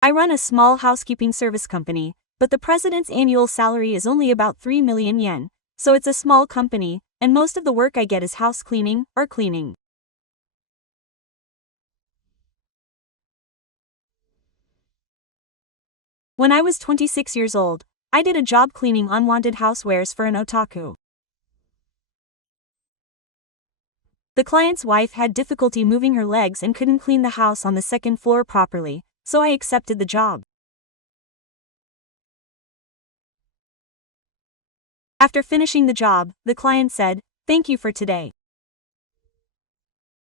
I run a small housekeeping service company, but the president's annual salary is only about 3 million yen, so it's a small company, and most of the work I get is house cleaning or cleaning. When I was 26 years old, I did a job cleaning unwanted housewares for an otaku. The client's wife had difficulty moving her legs and couldn't clean the house on the second floor properly, so I accepted the job. After finishing the job, the client said, "Thank you for today.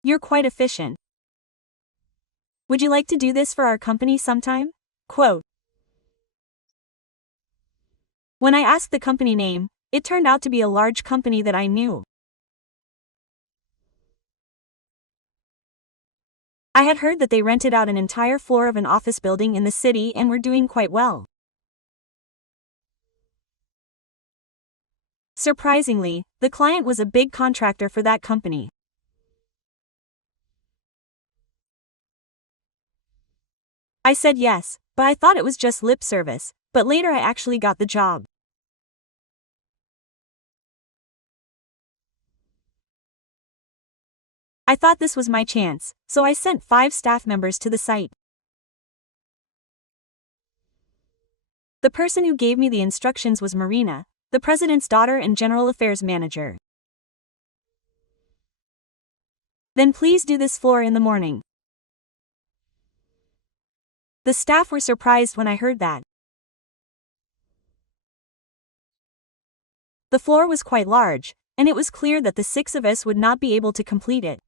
You're quite efficient. Would you like to do this for our company sometime?" Quote. When I asked the company name, it turned out to be a large company that I knew. I had heard that they rented out an entire floor of an office building in the city and were doing quite well. Surprisingly, the client was a big contractor for that company. I said yes, but I thought it was just lip service, but later I actually got the job. I thought this was my chance, so I sent 5 staff members to the site. The person who gave me the instructions was Marina, the president's daughter and general affairs manager. "Then please do this floor in the morning." The staff were surprised when I heard that. The floor was quite large, and it was clear that the 6 of us would not be able to complete it.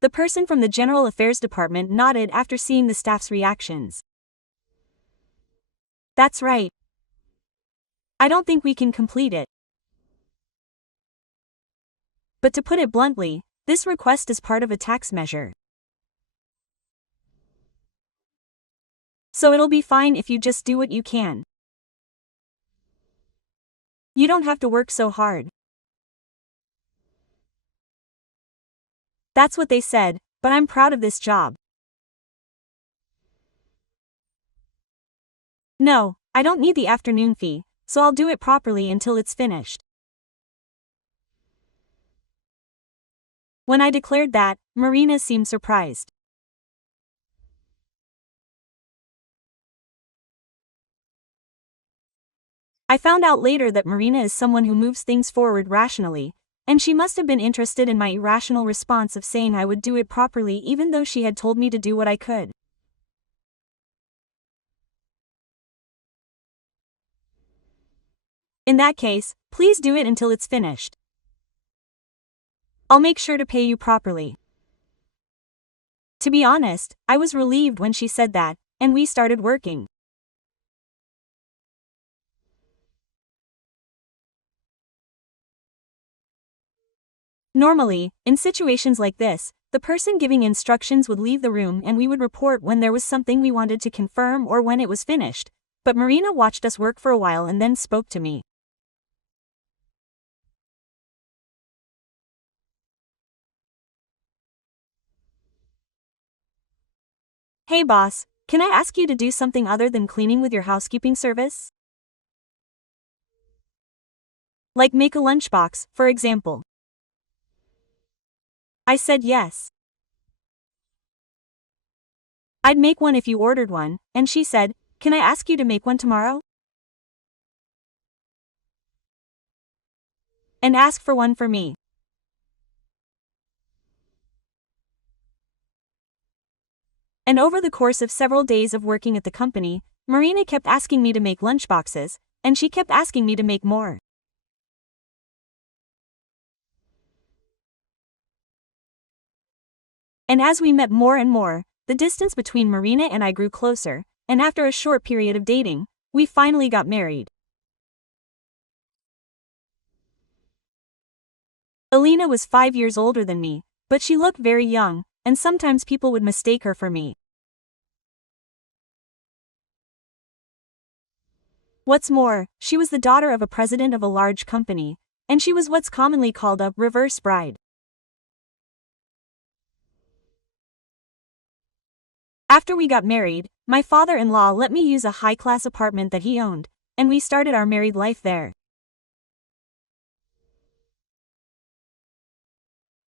The person from the General Affairs Department nodded after seeing the staff's reactions. "That's right. I don't think we can complete it. But to put it bluntly, this request is part of a tax measure. So it'll be fine if you just do what you can. You don't have to work so hard." That's what they said, but I'm proud of this job. "No, I don't need the afternoon fee, so I'll do it properly until it's finished." When I declared that, Marina seemed surprised. I found out later that Marina is someone who moves things forward rationally, and she must have been interested in my irrational response of saying I would do it properly even though she had told me to do what I could. "In that case, please do it until it's finished. I'll make sure to pay you properly." To be honest, I was relieved when she said that, and we started working. Normally, in situations like this, the person giving instructions would leave the room and we would report when there was something we wanted to confirm or when it was finished, but Marina watched us work for a while and then spoke to me. "Hey boss, can I ask you to do something other than cleaning with your housekeeping service? Like make a lunchbox, for example." I said yes. "I'd make one if you ordered one," and she said, "Can I ask you to make one tomorrow? And ask for one for me." And over the course of several days of working at the company, Marina kept asking me to make lunchboxes, and she kept asking me to make more. And as we met more and more, the distance between Marina and I grew closer, and after a short period of dating, we finally got married. Alina was 5 years older than me, but she looked very young, and sometimes people would mistake her for me. What's more, she was the daughter of a president of a large company, and she was what's commonly called a reverse bride. After we got married, my father-in-law let me use a high-class apartment that he owned, and we started our married life there.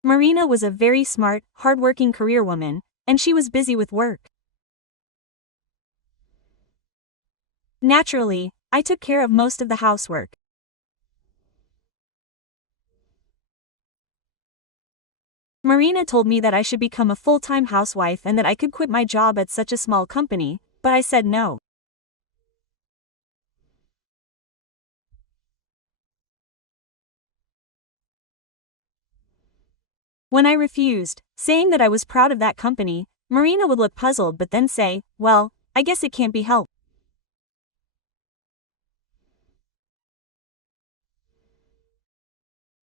Marina was a very smart, hard-working career woman, and she was busy with work. Naturally, I took care of most of the housework. Marina told me that I should become a full-time housewife and that I could quit my job at such a small company, but I said no. When I refused, saying that I was proud of that company, Marina would look puzzled but then say, "Well, I guess it can't be helped."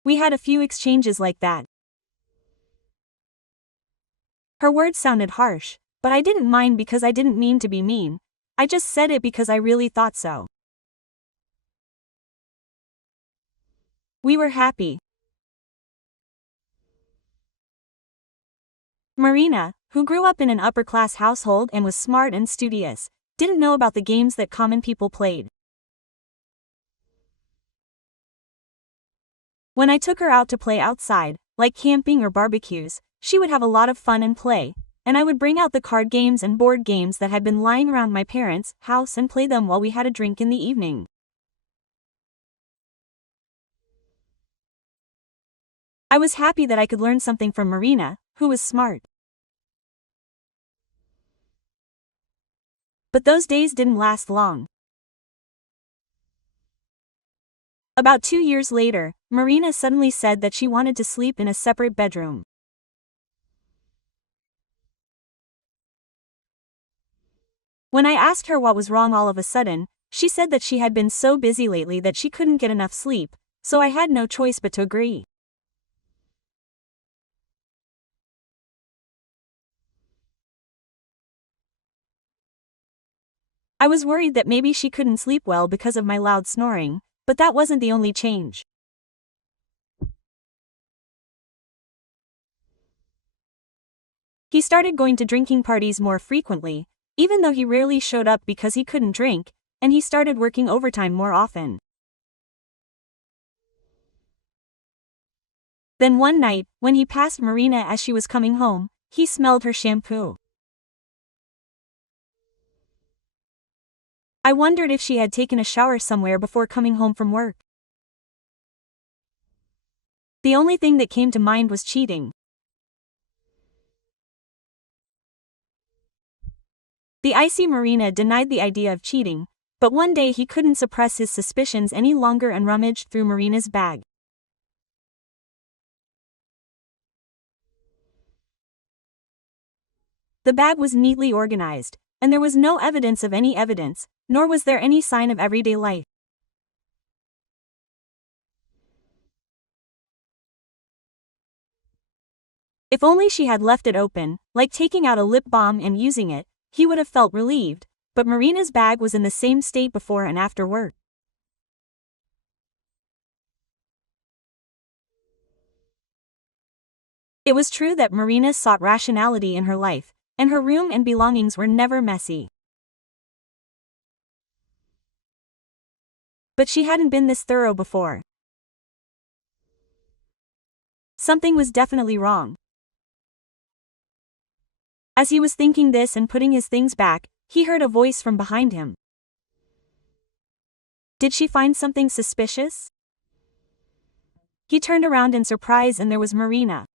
We had a few exchanges like that. Her words sounded harsh, but I didn't mind because I didn't mean to be mean. I just said it because I really thought so. We were happy. Marina, who grew up in an upper-class household and was smart and studious, didn't know about the games that common people played. When I took her out to play outside, like camping or barbecues, she would have a lot of fun and play, and I would bring out the card games and board games that had been lying around my parents' house and play them while we had a drink in the evening. I was happy that I could learn something from Marina, who was smart. But those days didn't last long. About 2 years later, Marina suddenly said that she wanted to sleep in a separate bedroom. When I asked her what was wrong all of a sudden, she said that she had been so busy lately that she couldn't get enough sleep, so I had no choice but to agree. I was worried that maybe she couldn't sleep well because of my loud snoring, but that wasn't the only change. He started going to drinking parties more frequently, even though he rarely showed up because he couldn't drink, and he started working overtime more often. Then one night, when he passed Marina as she was coming home, he smelled her shampoo. I wondered if she had taken a shower somewhere before coming home from work. The only thing that came to mind was cheating. The icy Marina denied the idea of cheating, but one day he couldn't suppress his suspicions any longer and rummaged through Marina's bag. The bag was neatly organized, and there was no evidence of any evidence, nor was there any sign of everyday life. If only she had left it open, like taking out a lip balm and using it, he would have felt relieved, but Marina's bag was in the same state before and after work. It was true that Marina sought rationality in her life, and her room and belongings were never messy. But she hadn't been this thorough before. Something was definitely wrong. As he was thinking this and putting his things back, he heard a voice from behind him. Did she find something suspicious? He turned around in surprise and there was Marina.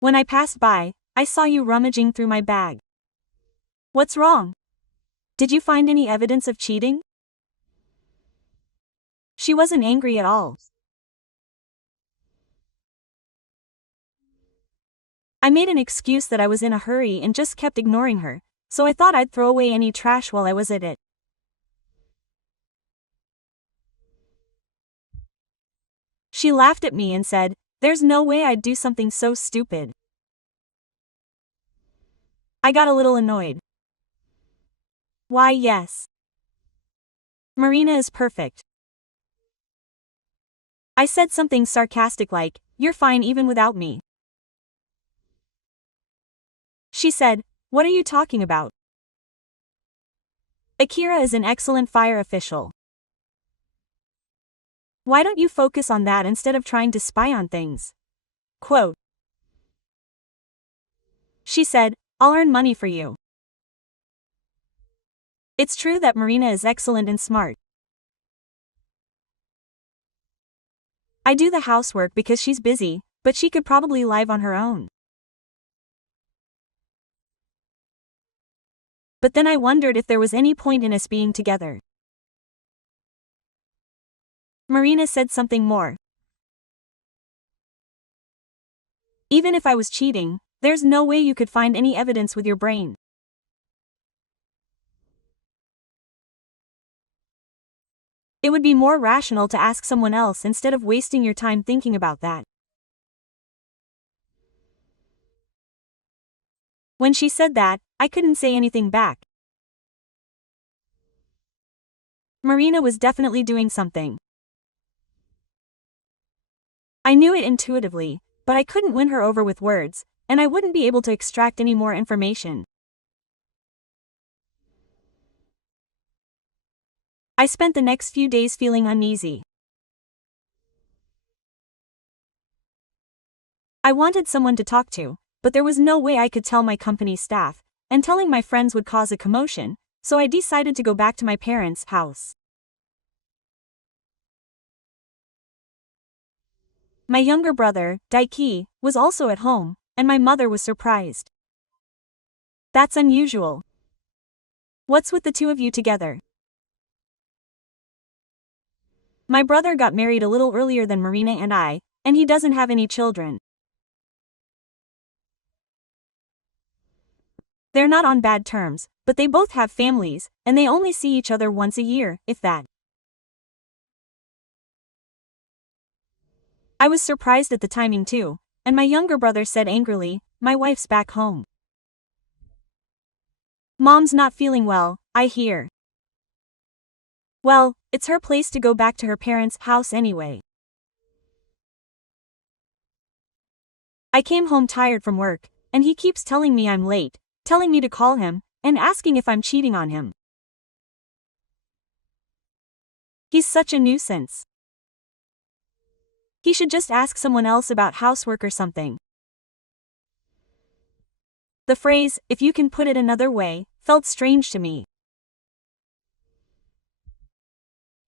When I passed by, I saw you rummaging through my bag. What's wrong? Did you find any evidence of cheating? She wasn't angry at all. I made an excuse that I was in a hurry and just kept ignoring her, so I thought I'd throw away any trash while I was at it. She laughed at me and said, "There's no way I'd do something so stupid." I got a little annoyed. Why, yes. Marina is perfect. I said something sarcastic like, "You're fine even without me." She said, "What are you talking about? Akira is an excellent fire official. Why don't you focus on that instead of trying to spy on things?" Quote. She said, "I'll earn money for you." It's true that Marina is excellent and smart. I do the housework because she's busy, but she could probably live on her own. But then I wondered if there was any point in us being together. Marina said something more. "Even if I was cheating, there's no way you could find any evidence with your brain. It would be more rational to ask someone else instead of wasting your time thinking about that." When she said that, I couldn't say anything back. Marina was definitely doing something. I knew it intuitively, but I couldn't win her over with words, and I wouldn't be able to extract any more information. I spent the next few days feeling uneasy. I wanted someone to talk to, but there was no way I could tell my company staff, and telling my friends would cause a commotion, so I decided to go back to my parents' house. My younger brother, Daiki, was also at home, and my mother was surprised. "That's unusual. What's with the two of you together?" My brother got married a little earlier than Marina and I, and he doesn't have any children. They're not on bad terms, but they both have families, and they only see each other once a year, if that. I was surprised at the timing too, and my younger brother said angrily, "My wife's back home. Mom's not feeling well, I hear." Well, it's her place to go back to her parents' house anyway. I came home tired from work, and he keeps telling me I'm late, telling me to call him, and asking if I'm cheating on him. He's such a nuisance. He should just ask someone else about housework or something. The phrase, "if you can put it another way," felt strange to me.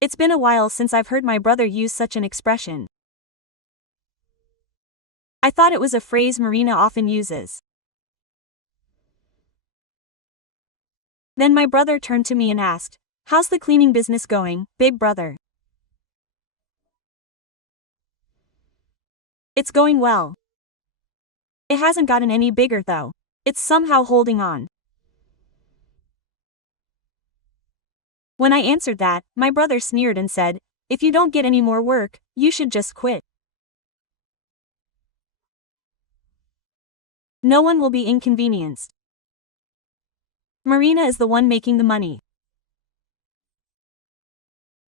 It's been a while since I've heard my brother use such an expression. I thought it was a phrase Marina often uses. Then my brother turned to me and asked, "How's the cleaning business going, big brother?" It's going well. It hasn't gotten any bigger though. It's somehow holding on. When I answered that, my brother sneered and said, "If you don't get any more work, you should just quit. No one will be inconvenienced. Marina is the one making the money.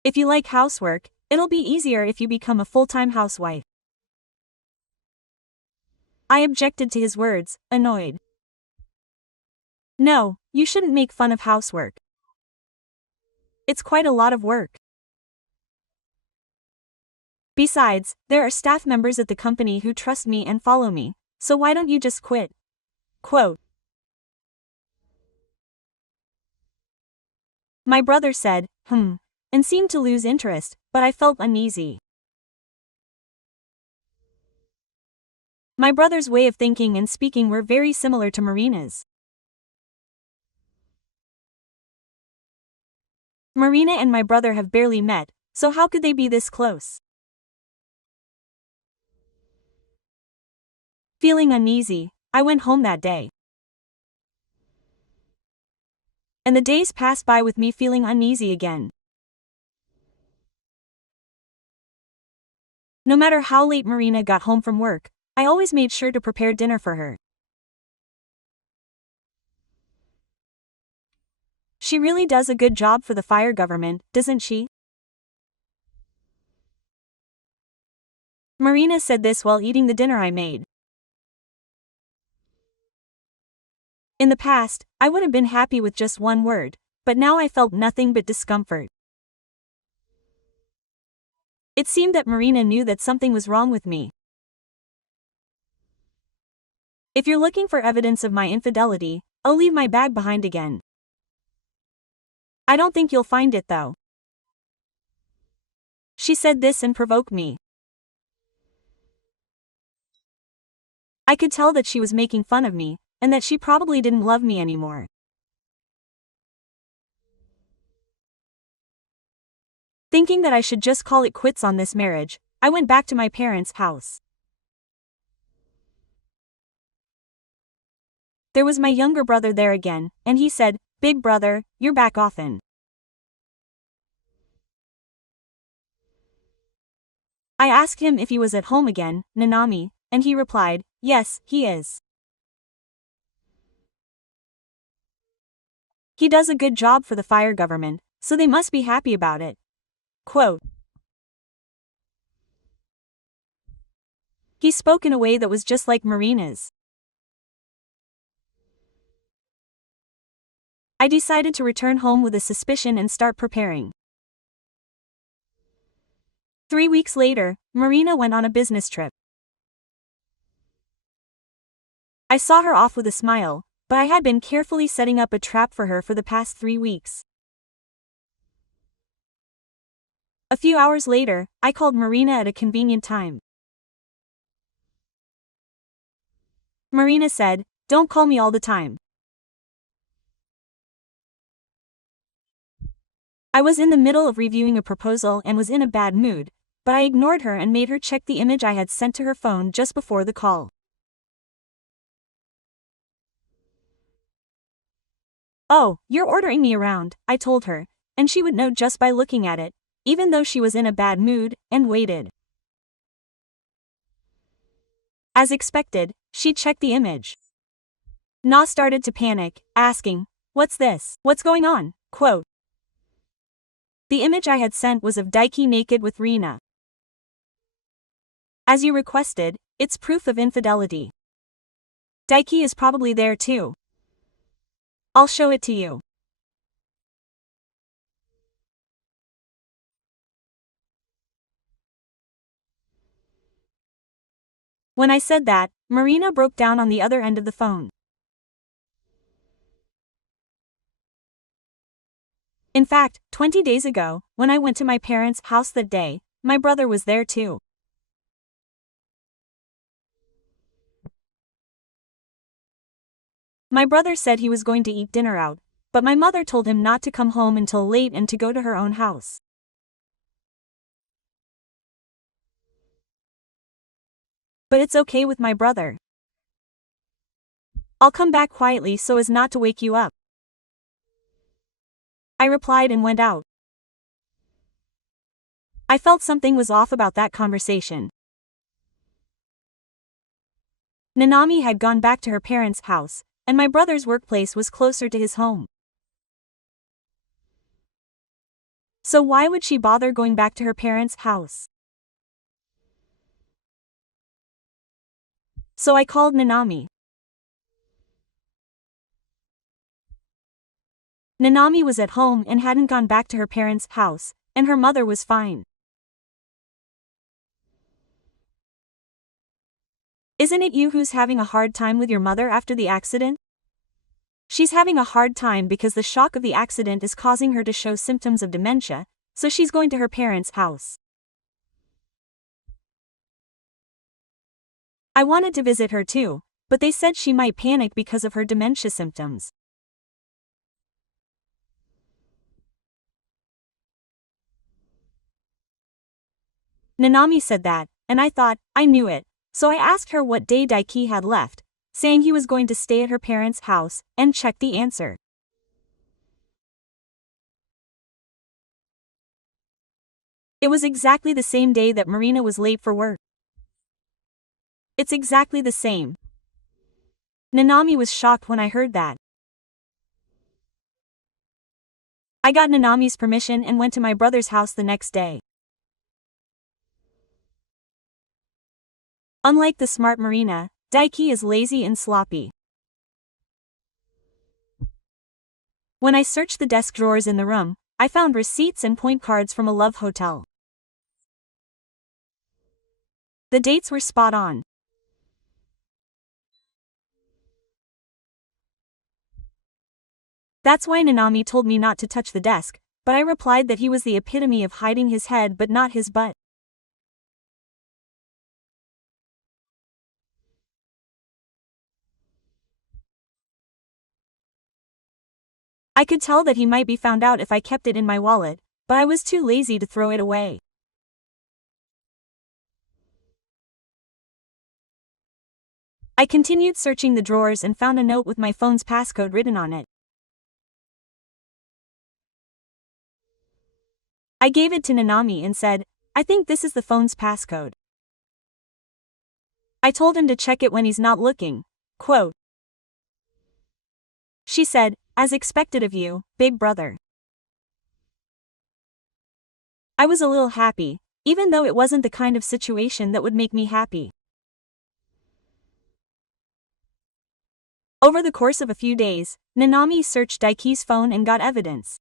If you like housework, it'll be easier if you become a full-time housewife." I objected to his words, annoyed. "No, you shouldn't make fun of housework. It's quite a lot of work. Besides, there are staff members at the company who trust me and follow me, so why don't you just quit?" Quote. My brother said, and seemed to lose interest, but I felt uneasy. My brother's way of thinking and speaking were very similar to Marina's. Marina and my brother have barely met, so how could they be this close? Feeling uneasy, I went home that day. And the days passed by with me feeling uneasy again. No matter how late Marina got home from work, I always made sure to prepare dinner for her. She really does a good job for the fire government, doesn't she? Marina said this while eating the dinner I made. In the past, I would have been happy with just one word, but now I felt nothing but discomfort. It seemed that Marina knew that something was wrong with me. If you're looking for evidence of my infidelity, I'll leave my bag behind again. I don't think you'll find it though. She said this and provoked me. I could tell that she was making fun of me, and that she probably didn't love me anymore. Thinking that I should just call it quits on this marriage, I went back to my parents' house. There was my younger brother there again, and he said, "Big brother, you're back often." I asked him if he was at home again, Nanami, and he replied, "Yes, he is. He does a good job for the fire government, so they must be happy about it." Quote. He spoke in a way that was just like Marina's. I decided to return home with a suspicion and start preparing. 3 weeks later, Marina went on a business trip. I saw her off with a smile, but I had been carefully setting up a trap for her for the past 3 weeks. A few hours later, I called Marina at a convenient time. Marina said, "Don't call me all the time." I was in the middle of reviewing a proposal and was in a bad mood, but I ignored her and made her check the image I had sent to her phone just before the call. "Oh, you're ordering me around," I told her, and she would know just by looking at it, even though she was in a bad mood, and waited. As expected, she checked the image. Na started to panic, asking, "What's this? What's going on?" Quote. The image I had sent was of Daiki naked with Rina. As you requested, it's proof of infidelity. Daiki is probably there too. I'll show it to you. When I said that, Marina broke down on the other end of the phone. In fact, 20 days ago, when I went to my parents' house that day, my brother was there too. My brother said he was going to eat dinner out, but my mother told him not to come home until late and to go to her own house. But it's okay with my brother. I'll come back quietly so as not to wake you up. I replied and went out. I felt something was off about that conversation. Nanami had gone back to her parents' house, and my brother's workplace was closer to his home. So why would she bother going back to her parents' house? So I called Nanami. Nanami was at home and hadn't gone back to her parents' house, and her mother was fine. Isn't it you who's having a hard time with your mother after the accident? She's having a hard time because the shock of the accident is causing her to show symptoms of dementia, so she's going to her parents' house. I wanted to visit her too, but they said she might panic because of her dementia symptoms. Nanami said that, and I thought, I knew it, so I asked her what day Daiki had left, saying he was going to stay at her parents' house, and checked the answer. It was exactly the same day that Marina was late for work. It's exactly the same. Nanami was shocked when I heard that. I got Nanami's permission and went to my brother's house the next day. Unlike the smart Marina, Daiki is lazy and sloppy. When I searched the desk drawers in the room, I found receipts and point cards from a love hotel. The dates were spot on. That's why Nanami told me not to touch the desk, but I replied that he was the epitome of hiding his head but not his butt. I could tell that he might be found out if I kept it in my wallet, but I was too lazy to throw it away. I continued searching the drawers and found a note with my phone's passcode written on it. I gave it to Nanami and said, "I think this is the phone's passcode." I told him to check it when he's not looking. Quote. She said, "As expected of you, big brother." I was a little happy, even though it wasn't the kind of situation that would make me happy. Over the course of a few days, Nanami searched Daiki's phone and got evidence.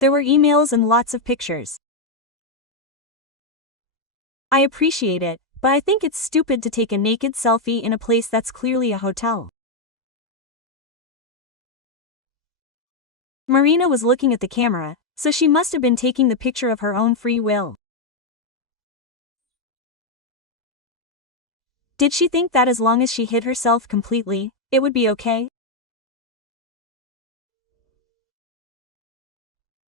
There were emails and lots of pictures. I appreciate it, but I think it's stupid to take a naked selfie in a place that's clearly a hotel. Marina was looking at the camera, so she must have been taking the picture of her own free will. Did she think that as long as she hid herself completely, it would be okay?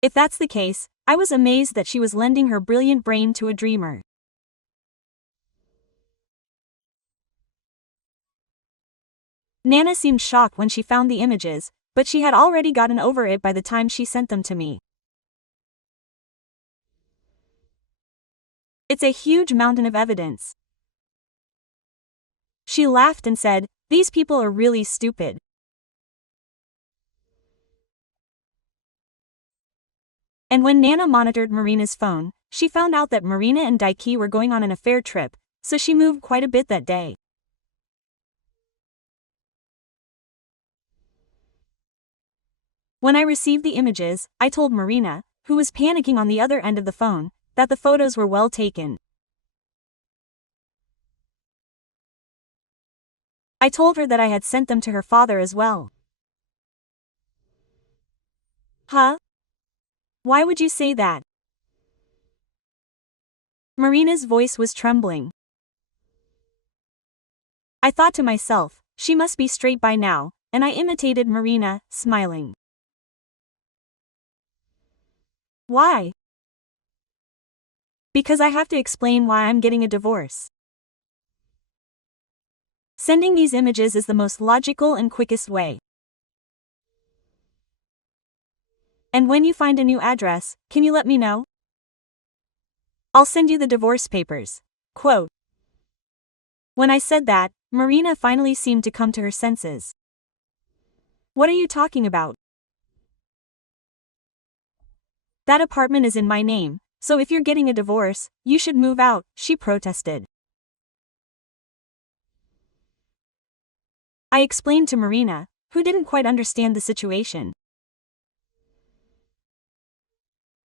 If that's the case, I was amazed that she was lending her brilliant brain to a dreamer. Nana seemed shocked when she found the images, but she had already gotten over it by the time she sent them to me. It's a huge mountain of evidence. She laughed and said, "These people are really stupid." And when Nana monitored Marina's phone, she found out that Marina and Daiki were going on an affair trip, so she moved quite a bit that day. When I received the images, I told Marina, who was panicking on the other end of the phone, that the photos were well taken. I told her that I had sent them to her father as well. Huh? Why would you say that? Marina's voice was trembling. I thought to myself, she must be straight by now, and I imitated Marina, smiling. Why? Because I have to explain why I'm getting a divorce. Sending these images is the most logical and quickest way. And when you find a new address, can you let me know? I'll send you the divorce papers. Quote. When I said that, Marina finally seemed to come to her senses. What are you talking about? That apartment is in my name, so if you're getting a divorce, you should move out, she protested. I explained to Marina, who didn't quite understand the situation.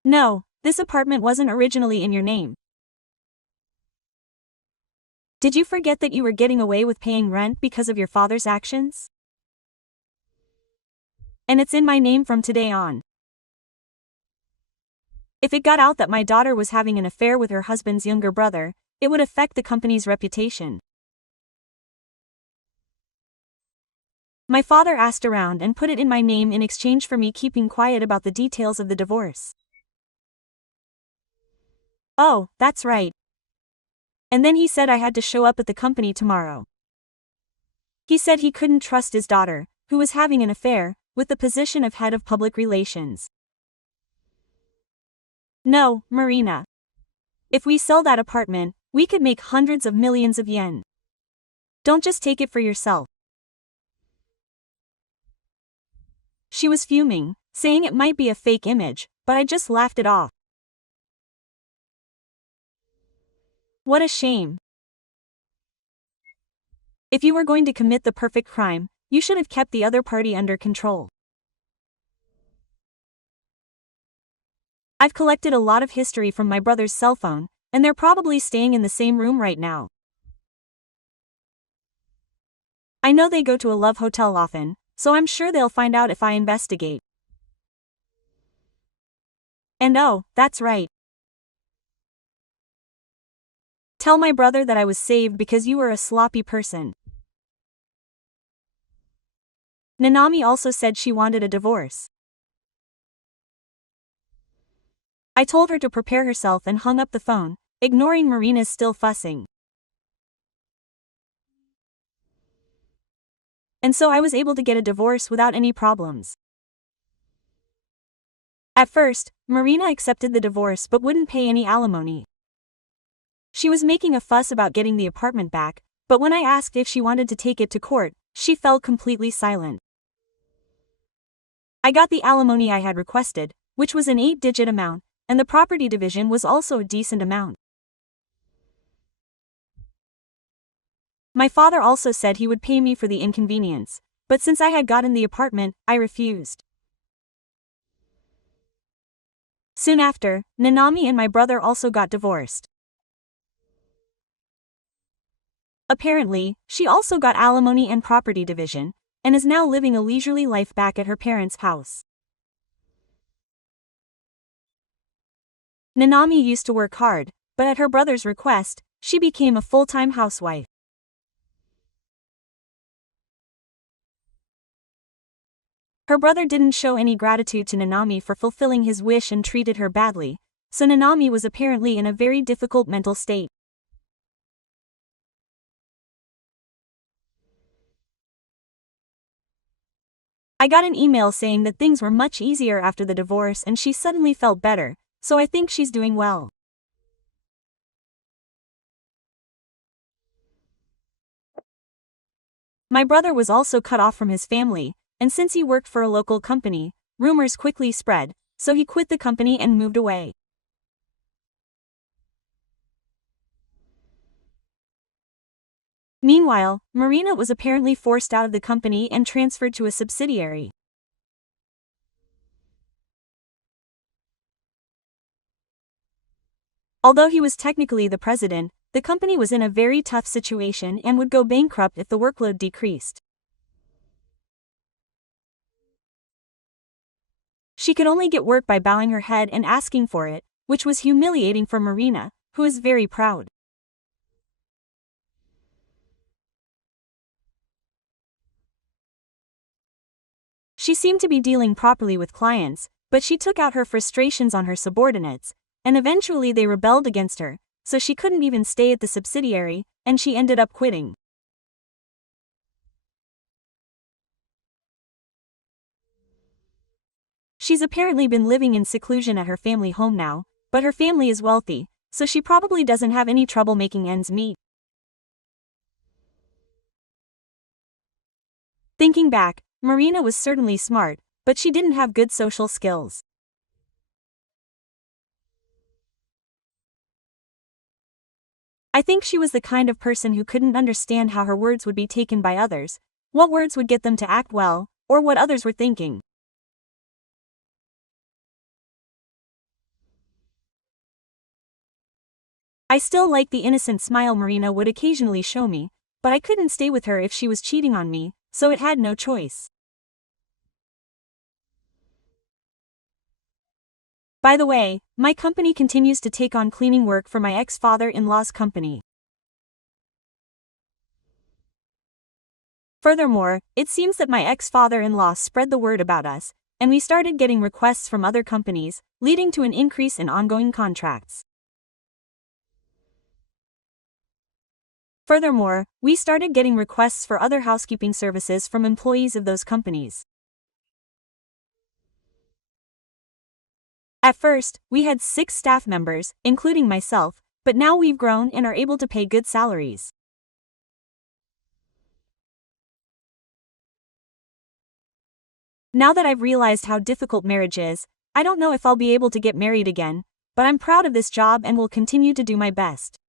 No, this apartment wasn't originally in your name. Did you forget that you were getting away with paying rent because of your father's actions? And it's in my name from today on. If it got out that my daughter was having an affair with her husband's younger brother, it would affect the company's reputation. My father asked around and put it in my name in exchange for me keeping quiet about the details of the divorce. Oh, that's right. And then he said I had to show up at the company tomorrow. He said he couldn't trust his daughter, who was having an affair, with the position of head of public relations. No, Marina. If we sell that apartment, we could make hundreds of millions of yen. Don't just take it for yourself. She was fuming, saying it might be a fake image, but I just laughed it off. What a shame. If you were going to commit the perfect crime, you should have kept the other party under control. I've collected a lot of history from my brother's cell phone, and they're probably staying in the same room right now. I know they go to a love hotel often, so I'm sure they'll find out if I investigate. And oh, that's right. Tell my brother that I was saved because you were a sloppy person. Nanami also said she wanted a divorce. I told her to prepare herself and hung up the phone, ignoring Marina's still fussing. And so I was able to get a divorce without any problems. At first, Marina accepted the divorce but wouldn't pay any alimony. She was making a fuss about getting the apartment back, but when I asked if she wanted to take it to court, she fell completely silent. I got the alimony I had requested, which was an 8-digit amount, and the property division was also a decent amount. My father also said he would pay me for the inconvenience, but since I had gotten the apartment, I refused. Soon after, Nanami and my brother also got divorced. Apparently, she also got alimony and property division, and is now living a leisurely life back at her parents' house. Nanami used to work hard, but at her brother's request, she became a full-time housewife. Her brother didn't show any gratitude to Nanami for fulfilling his wish and treated her badly, so Nanami was apparently in a very difficult mental state. I got an email saying that things were much easier after the divorce and she suddenly felt better, so I think she's doing well. My brother was also cut off from his family, and since he worked for a local company, rumors quickly spread, so he quit the company and moved away. Meanwhile, Marina was apparently forced out of the company and transferred to a subsidiary. Although he was technically the president, the company was in a very tough situation and would go bankrupt if the workload decreased. She could only get work by bowing her head and asking for it, which was humiliating for Marina, who is very proud. She seemed to be dealing properly with clients, but she took out her frustrations on her subordinates, and eventually they rebelled against her, so she couldn't even stay at the subsidiary, and she ended up quitting. She's apparently been living in seclusion at her family home now, but her family is wealthy, so she probably doesn't have any trouble making ends meet. Thinking back, Marina was certainly smart, but she didn't have good social skills. I think she was the kind of person who couldn't understand how her words would be taken by others, what words would get them to act well, or what others were thinking. I still like the innocent smile Marina would occasionally show me, but I couldn't stay with her if she was cheating on me, so it had no choice. By the way, my company continues to take on cleaning work for my ex-father-in-law's company. Furthermore, it seems that my ex-father-in-law spread the word about us, and we started getting requests from other companies, leading to an increase in ongoing contracts. Furthermore, we started getting requests for other housekeeping services from employees of those companies. At first, we had 6 staff members, including myself, but now we've grown and are able to pay good salaries. Now that I've realized how difficult marriage is, I don't know if I'll be able to get married again, but I'm proud of this job and will continue to do my best.